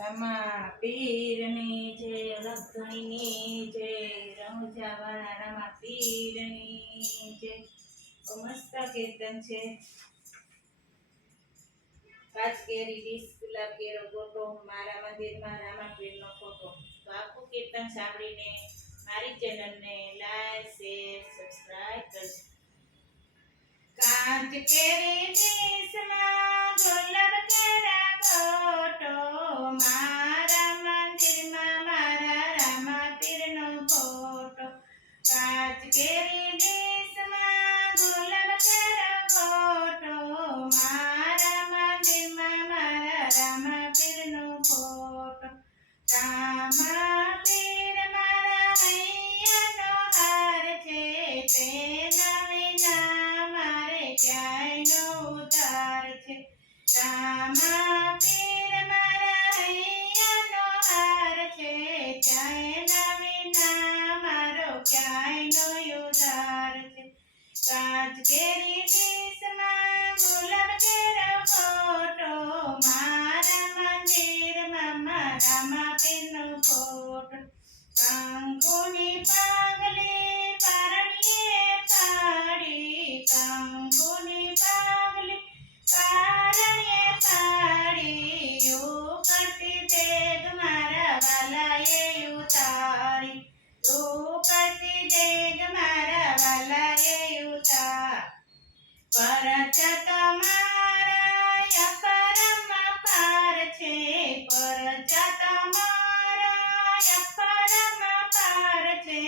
રામા પીરની જય, લખણીની જય, રણુજાવાળા રામા પીરની જય. મસ્ત કીર્તન છે. કાચ કેરી ડીશ, ગુલાબ કેરો ગોટો, મારા મંદિરમાં રામા પીરનો ફોટો. તો આખું કીર્તન સાંભળીને મારી ચેનલને લાઈક, શેર, સબસ્ક્રાઇબ કરજો. કાચ કેરી ડીશમાં ગુલાબ કેરા ગોટો, મારા મંદિરમાં મારા રામા પીરનો ફોટો. કાચ કેરી ડીશમાં ગુલાબ કેરા ગોટો, મારા મંદિરમાં મારા રામા પીરનો ફોટો. રામા પીર મારા હૈયાનો હાર છે, તેના વિના મારે ક્યાંયનો ઉદ્ધાર છે. રામા પીર મારા હૈયાનો હાર છે, તેના વિના મારો ક્યાંયનો ઉદ્ધાર છે. કાચ કેરી ડીશમાં ગુલાબ કેરો ફોટો, મારા મંદિરમાં મારા રામા પીરનો ફોટો. કંકુની પાઘલી પારણીએ પાડી, કંકુની પાઘલી પારણીએ પાડી, ઉકળતી દેગ મારા વાલાએ ઉતારી, ઉકળતી દેગ મારા વાલાએ ઉતારી. પરચા તમારા અપરમ પાર છે, પરચા તમારા અપરમ પાર છે,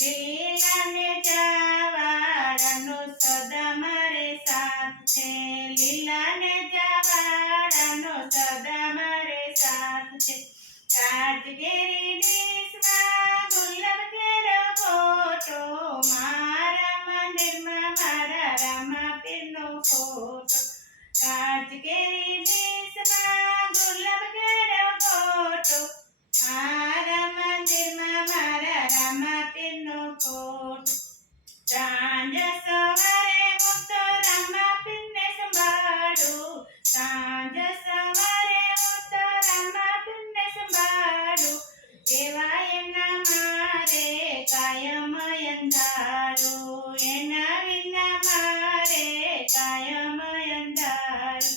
લીલાને જવાળાનો સદા મારે સાથ છે, લીલાને જવાળાનો સદા મારે સાથ છે. કાચ કેરી ડીશમાં ગુલાબ કેરો ગોટો, મારા મંદિરમાં મારા રામા પીરનો ફોટો. કાચ કેરી ડીશમાં ગુલાબ કેરો ગોટો, મારા મંદિરમાં મારા રામા પીરનો ફોટો. સાંજ સવારે હું તો રામા પીરને સંભાળું, સાંજ સવારે હું તો રામા પીરને સંભાળું, એવા એના મારે કાયમ અંધારું, એના વિના મારે કાયમ અંધારું.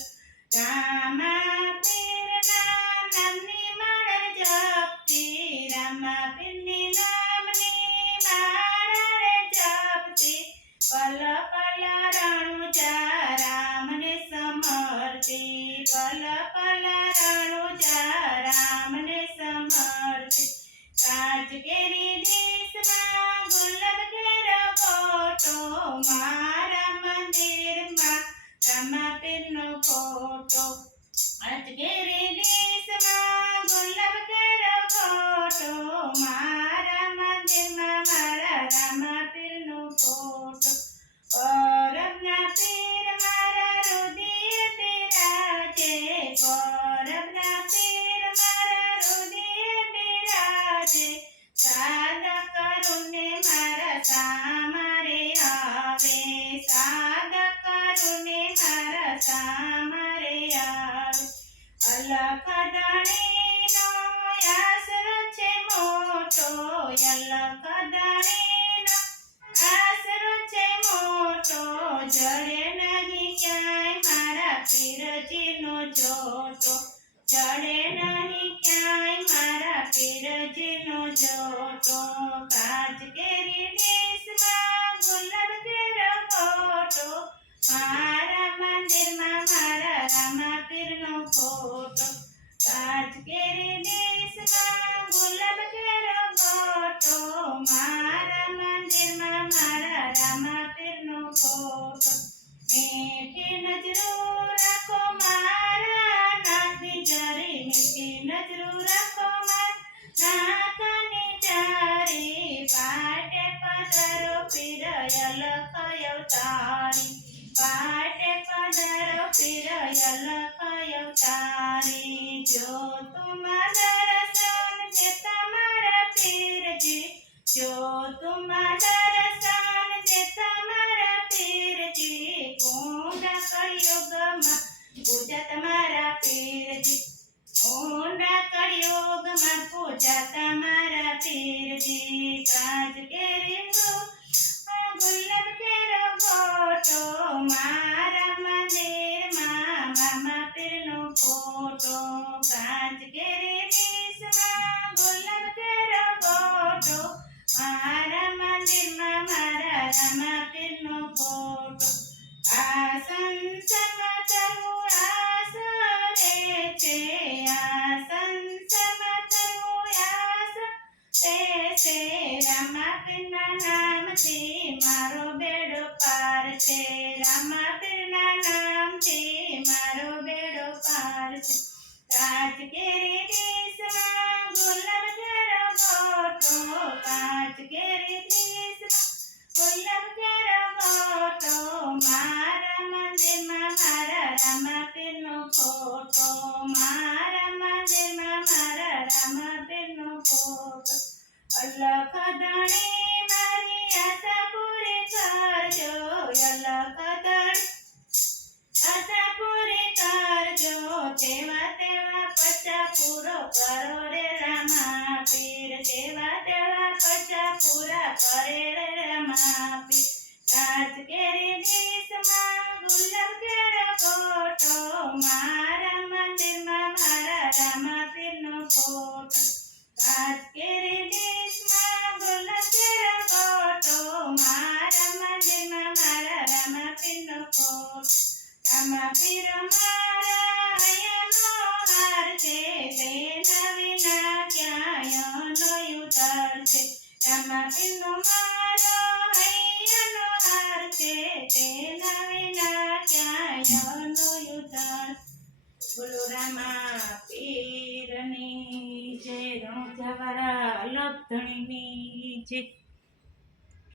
રામા પીરના નામની માળા જપતી, રામા પીરની નામની માળા જપતી, પલ પલ રણુજા રામને સમરતી, પલ પલ રણુજા રામને સમરતી. કાચ કેરી ડીશમાં ગુલાબ કેરો ગોટો, મારા મંદિરમાં રામા પીરનો ફોટો. કાચ કેરી ડીશમાં ગુલાબ કેરો ગોટો, મારા મંદિરમાં મારા રામા પીરનો ફોટો. પરબના પીર મારા હૃદય બિરાજે, પરબના પીર મારા હૃદય બિરાજે, સાદા કરુને મારા સામરે આવે, સાદા કરુને મારા સામરે આવે. અલખ ધણીનો આશરો છે મોટો, અલખ ધણીનો આશરો છે મોટો, જડે નહીં ક્યાંય મારા પીરજીનો જોટો, જડે નહીં ક્યાંય મારા પીરજીનો જોટો. કાચ કેરી ડીશમાં ગુલાબ કેરો ગોટો, મારા મંદિરમાં મારા રામા પીરનો ફોટો. કાચ કેરી ડીશમાં ગુલાબ કેરો ગોટો, મારા મંદિરમાં મારા રામા પીરનો ફોટો. મીઠી નજરો રાખો મારા નાથની જારી, મીઠી નજરો રાખો મારા નાથની જારી, પાટે પધારો પીર અલખ અવતારી, પાટે પધારો પીર અલખ અવતારી. જો તુમા દર્શન છે તમારા પીરજી, જો તુમા દર્શન છે તમારા પીરજી, કુંડા કળિયુગમાં પૂજા તમારા પીરજી, ઊંડા જાતા મારા પીરજી કાચ કેરીનો ગુલાબ કેરો ગોટો મારા મંદિરમાં મામા પીરનો ફોટો કાચ કેરી ડીશમાં ગુલાબ કેરો ગોટો મારા મંદિરમાં મારા રામા પીરનો ફોટો આ સંસારમાં તરવું આસરે છે આ સંસારમાં તરવું આસરે છે રામા પીરના નામથી મારો બેડો પાર છે રામા પીરના નામથી મારો બેડો પાર છે કાચ કેરી ડીશમાં ગુલાબ કેરો ગોટો કાચ કેરી ડીશમાં ગુલાબ કેરો ગોટો મારા મંદિરમાં મારા રામા પીરનો ફોટો મારા મંદિરમાં મારા રામા પીરનો ફોટો અલખ ધણી મારી આશા પૂરી કરજો અલખ ધણી આશા પૂરી કરજો તેવા તેવા પચા પૂરો કરો રે રામા પીર તેવા તેવા પચા પૂરા કરે રે રામા પીર કાચ કેરી ડીશમાં ગુલાબ કેરો ગોટો મારા મંદિરમાં મારા રામા પીરનો ફોટો કાચ કેરી ડીશમાં ગુલાબ કેરો ગોટો મારા મંદિરમાં મારા રામા પીરનો ફોટો રામા પીર મારા અહીંયાનો હાર છે તેના વિના ક્યાંય નો ઉતાર છે રામા પીરનો મારો અહીંયાનો હાર છે તેના વિના ક્યાંય નો ઉતાર બોલો રામા પીરની જય રણુજાવાળા અલગ ધણીની જય